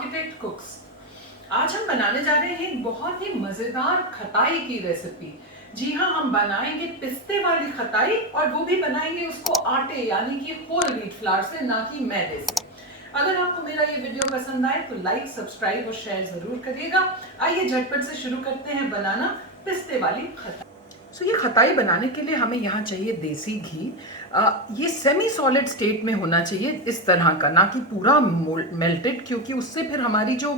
Architect कुक्स। आज हम बनाने जा रहे हैं एक बहुत ही मजेदार खटाई की रेसिपी। जी हाँ, हम बनाएंगे पिस्ते वाली खटाई और वो भी बनाएंगे उसको आटे यानी कि होल व्हीट फ्लावर से, ना कि मैदे से। अगर आपको मेरा ये वीडियो पसंद आए तो लाइक, सब्सक्राइब और शेयर जरूर करिएगा। आइए झटपट से शुरू करते हैं बनाना पिस्ते वाली खटाई। ये खटाई बनाने के लिए हमें यहाँ चाहिए देसी घी। ये सेमी सॉलिड स्टेट में होना चाहिए इस तरह का, ना कि पूरा मेल्टेड, क्योंकि उससे फिर हमारी जो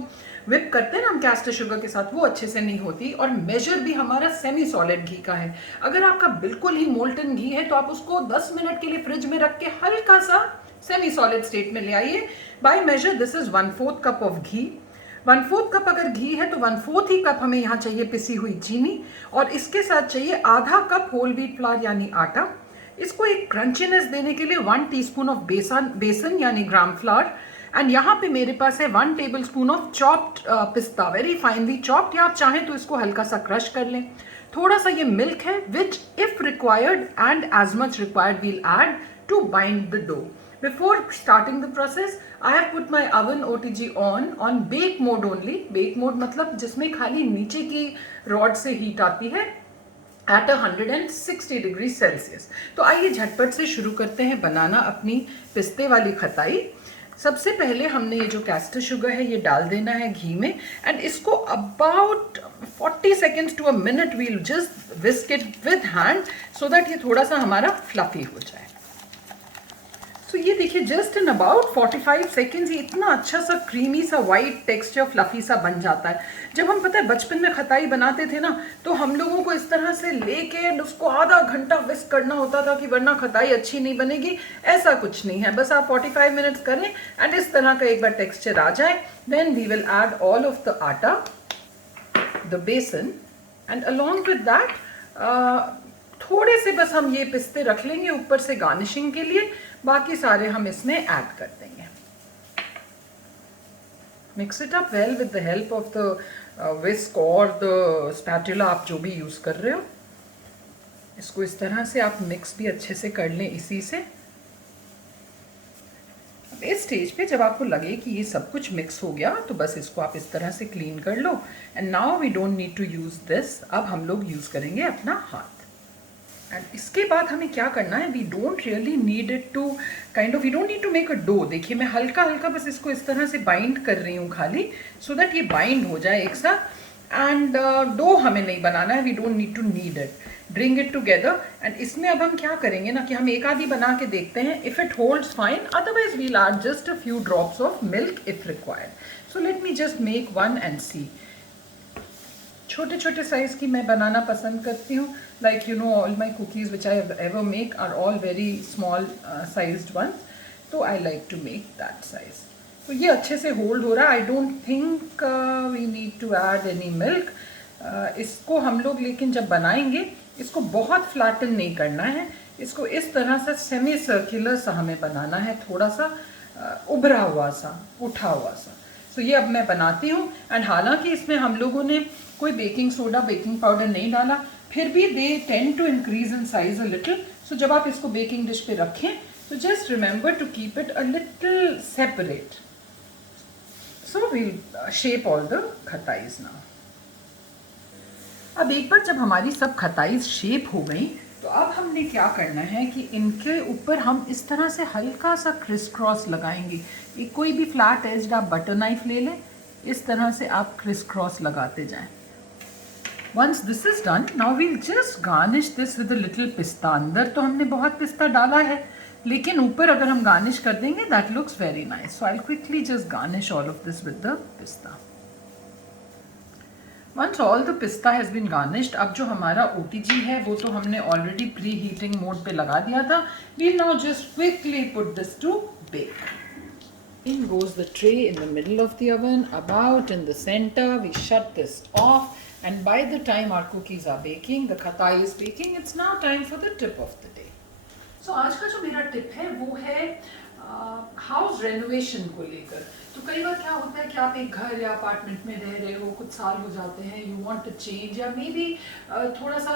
विप करते हैं ना हम कैस्टर शुगर के साथ, वो अच्छे से नहीं होती। और मेजर भी हमारा सेमी सॉलिड घी का है। अगर आपका बिल्कुल ही मोल्टन घी है तो आप उसको 10 मिनट के लिए फ्रिज में रख के हल्का सा सेमी सॉलिड स्टेट में ले आइए। By measure this is 1/4 cup of ghee. 1/4 cup अगर घी है तो 1/4 ही कप हमें यहाँ चाहिए पिसी हुई चीनी, और इसके साथ चाहिए आधा कप होल व्हीट फ्लावर यानी आटा। इसको एक क्रंचीनेस देने के लिए 1 टीस्पून ऑफ बेसन यानी ग्राम फ्लावर। एंड यहाँ पे मेरे पास है 1 टेबलस्पून ऑफ चॉप्ड पिस्ता, वेरी फाइनली चॉप्ड, या आप चाहें तो इसको हल्का सा क्रश कर लें। थोड़ा सा ये मिल्क है which if required and as much required we'll add to bind the dough. Before starting the process, I have put my oven OTG on bake mode only. Bake mode मतलब जिसमें खाली नीचे की रॉड से heat आती है at 160 degree Celsius. तो आइए झटपट से शुरू करते हैं बनाना अपनी पिस्ते वाली खटाई। सबसे पहले हमने ये जो कैस्टर शुगर है ये डाल देना है घी में, एंड इसको about 40 seconds to a minute we'll just whisk it with hand so that ये थोड़ा सा हमारा फ्लफी हो जाए। तो ये देखिए जस्ट इन अबाउट 45 सेकेंड्स ये इतना अच्छा सा क्रीमी सा वाइट टेक्सचर फ्लफी सा बन जाता है। जब हम पता है बचपन में खटाई बनाते थे ना, तो हम लोगों को इस तरह से लेके उसको आधा घंटा विस्क करना होता था कि वरना खटाई अच्छी नहीं बनेगी। ऐसा कुछ नहीं है, बस आप 45 मिनट्स करें एंड इस तरह का एक बार टेक्सचर आ जाए, then we will add all of the atta, the besan, and along with that थोड़े से बस हम ये पिस्ते रख लेंगे ऊपर से गार्निशिंग के लिए। बाकी सारे हम इसमें ऐड कर देंगे। Mix it up well with the help of the whisk और द स्पैटुला, आप जो भी यूज कर रहे हो। इसको इस तरह से आप मिक्स भी अच्छे से कर लें इसी से। अब इस स्टेज पे जब आपको लगे कि ये सब कुछ मिक्स हो गया तो बस इसको आप इस तरह से क्लीन कर लो। And now we don't need to use this, अब हम लोग यूज करेंगे अपना हाथ। एंड इसके बाद हमें क्या करना है, we don't really need it to we don't need to make a dough. देखिए मैं हल्का हल्का बस इसको इस तरह से बाइंड कर रही हूँ खाली, सो दैट ये बाइंड हो जाए एक साथ। एंड डो हमें नहीं बनाना है, we don't need to need it, bring it together. And इसमें अब हम क्या करेंगे ना कि हम एक आधी बना के देखते हैं, if it holds fine, otherwise we'll add just a few drops of milk if required. So let me just make one and see. छोटे छोटे साइज की मैं बनाना पसंद करती हूँ, like you know all my cookies which I ever make are all very small sized ones, तो I like to make that size. तो ये अच्छे से होल्ड हो रहा है। I don't think we need to add any milk. इसको हम लोग लेकिन जब बनाएंगे इसको बहुत फ्लैटन नहीं करना है, इसको इस तरह से सेमी सर्कुलर सा हमें बनाना है, थोड़ा सा उभरा हुआ सा, उठा हुआ सा। तो ये अब मैं बनाती हूँ। एंड हालांकि इसमें हम लोगों ने कोई बेकिंग सोडा, बेकिंग पाउडर नहीं डाला, फिर भी they tend to increase in size a little. So जब आप इसको बेकिंग डिश पे रखें तो just remember to keep it a little separate. So we'll shape all the khatais now. अब एक बार जब हमारी सब खटाइज शेप हो गई तो अब हमने क्या करना है कि इनके ऊपर हम इस तरह से हल्का सा क्रिस क्रॉस लगाएंगे। एक कोई भी फ्लैट एज्ड आप बटर नाइफ ले लें, इस तरह से आप क्रिस क्रॉस लगाते जाएं। Once this is done, now we'll just garnish this with a little pista. अंदर तो हमने बहुत पिस्ता डाला है, लेकिन ऊपर अगर हम गार्निश कर देंगे that looks very nice. So I'll quickly just garnish all of this with the pista. Once all the pista has been garnished, अब जो हमारा OTG है वो तो हमने already pre-heating mode पे लगा दिया था. We'll now just quickly put this to bake. In goes the tray in the middle of the oven, about in the center. We shut this off. And by the time our cookies are baking, the khatai is baking, it's now time for the tip of the day. So आज का जो मेरा tip है वो है house renovation को लेकर। तो कई बार क्या होता है कि आप एक घर या अपार्टमेंट में रह रहे हो, कुछ साल हो जाते हैं, यू वांट टू चेंज, या मे बी थोड़ा सा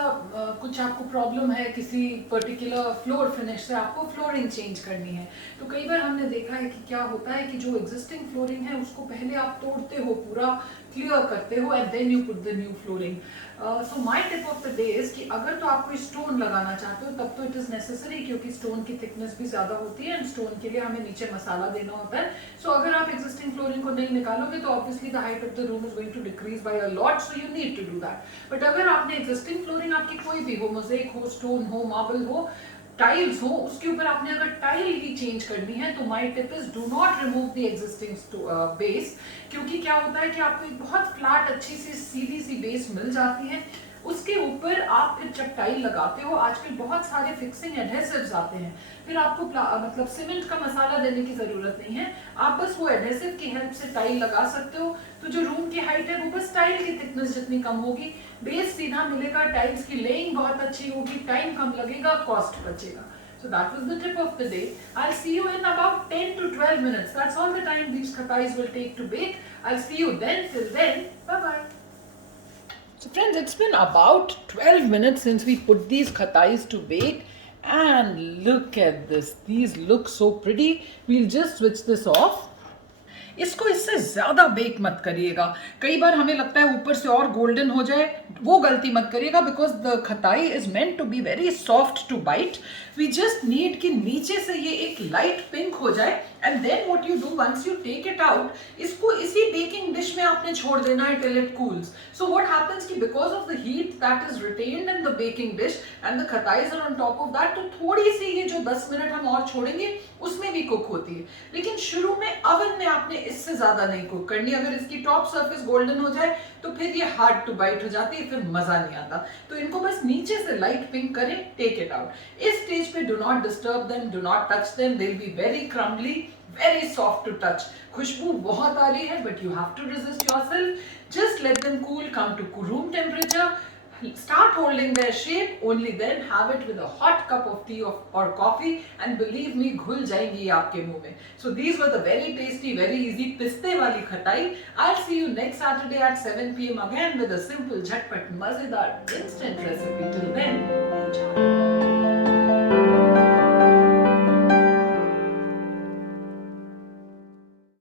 कुछ आपको प्रॉब्लम है किसी पर्टिकुलर फ्लोर फिनिश से, आपको फ्लोरिंग चेंज करनी है। तो कई बार हमने देखा है कि क्या होता है कि जो एग्जिस्टिंग फ्लोरिंग है उसको पहले आप तोड़ते हो, पूरा क्लियर करते हो, and then you put the new flooring. So my tip of the day is कि अगर तो आप कोई स्टोन लगाना चाहते हो तब तो इट इज नेसेसरी, क्योंकि स्टोन की थिकनेस भी ज्यादा होती है एंड स्टोन के लिए हमें नीचे मसाला देना होता है। सो अगर आप एग्जिस्टिंग फ्लोरिंग को नहीं निकालोगे तो obviously the height of the room is going to decrease by a lot, so you need to do that. But अगर आपने एग्जिस्टिंग फ्लोरिंग आपकी कोई भी हो, मोज़ेक हो, स्टोन हो, मार्बल हो, टाइल्स हो, उसके ऊपर आपने अगर टाइल ही चेंज करनी है तो my tip is do not remove the existing base, क्योंकि क्या होता है कि आपको एक बहुत फ्लैट अच्छी सी सीधी सी बेस मिल जाती है। उसके ऊपर आप फिर जब टाइल लगाते हो, आजकल बहुत सारे फिक्सिंग एडहेसिव्स आते हैं, फिर आपको मतलब सीमेंट का मसाला देने की जरूरत नहीं है, आप बस वो एडहेसिव की हेल्प से टाइल लगा सकते हो। तो जो रूम की हाइट है वो बस टाइल की थिकनेस जितनी कम होगी, बेस सीधा मिलेगा, टाइल्स की लेइंग बहुत अच्छी होगी, टाइम कम लगेगा, कॉस्ट बचेगा। So that was the tip of the day. I'll see you in about 10 to 12 minutes. That's all the time these khatais will take to bake. I'll see you then. Till then, bye bye. So friends, it's been about 12 minutes since we put these khatais to bake, and look at this. These look so pretty. We'll just switch this off. इसको इससे ज्यादा bake मत करिएगा, कई बार हमें लगता है ऊपर से और गोल्डन हो जाए, वो गलती मत करिएगा, because the khatai is meant to be very soft to bite. We just need कि नीचे से ये एक लाइट पिंक हो जाए, and then what you do once you take it out, इसको इसी बेकिंग डिश में आपने छोड़ देना है till it cools. So what happens कि because of the heat that is retained in the baking dish and the khatais are on top of that, तो थोड़ी सी ये जो 10 मिनट हम और छोड़ेंगे उसमें भी कुक होती है। लेकिन शुरू में अवन में आपने इससे ज्यादा नहीं कुक करनी, अगर इसकी टॉप सरफेस गोल्डन हो जाए तो फिर ये हार्ड टू बाइट हो जाती है, फिर मजा नहीं आता। तो इनको बस नीचे से लाइट पिंक करें, टेक इट आउट। इस स्टेज पे do not disturb them, do not touch them, they will be very crumbly, very soft to touch. खुशबू बहुत आ रही है but you have to resist yourself. Just let them cool, come to room temperature, start holding their shape, only then have it with a hot cup of tea or coffee, and believe me, घुल जाएंगी ये आपके मुंह में। So these were the very tasty, very easy पिस्ते वाली खटाई। I'll see you next Saturday at 7 PM again with a simple झटपट मजेदार instant recipe. Till then, enjoy.